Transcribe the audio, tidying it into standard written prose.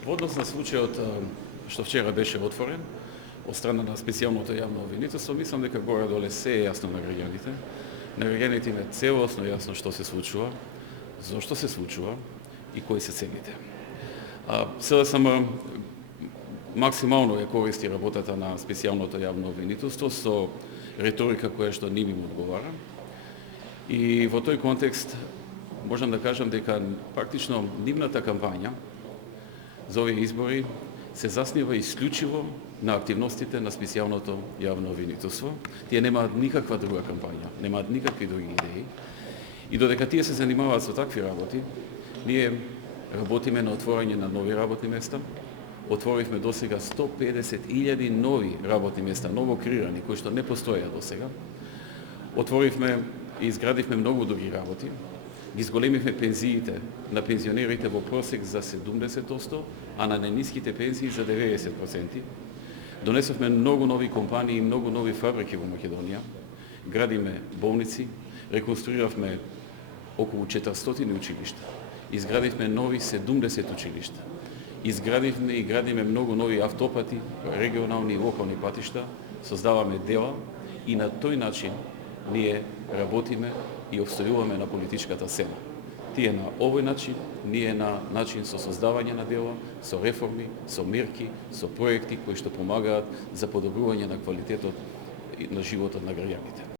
Во однос на случајот што вчера беше отворен од страна на специјалното јавно обвинителство, мислам дека горе-доле се е јасно на граѓаните. На граѓаните им е целосно јасно што се случува, зошто се случува и кои се целите. СДСМ максимално ја користи работата на специјалното јавно обвинителство со реторика која што не им одговара. И во тој контекст можам да кажам дека практично нивната кампања за овие избори се заснива исклучиво на активностите на специјалното јавно обвинителство. Тие немаат никаква друга кампања, немаат никакви други идеи. И додека тие се занимаваат со такви работи, ние работиме на отворање на нови работни места. Отворивме досега 150.000 нови работни места, ново креирани, кои што не постоеа досега. Отворивме и изградивме многу други работи. Ги зголемивме пензиите на пензионерите во просек за 70%, а на најниските пензии за 90%. Донесовме многу нови компании и многу нови фабрики во Македонија. Градиме болници, реконструиравме околу 400 училишта. Изградивме нови 70 училишта. Изградивме и градиме многу нови автопати, регионални и локални патишта, создаваме дела и на тој начин ние работиме и обстојуваме на политичката сцена. Тие на овој начин, ние на начин со создавање на дела, со реформи, со мерки, со проекти кои што помагаат за подобрување на квалитетот на животот на граѓаните.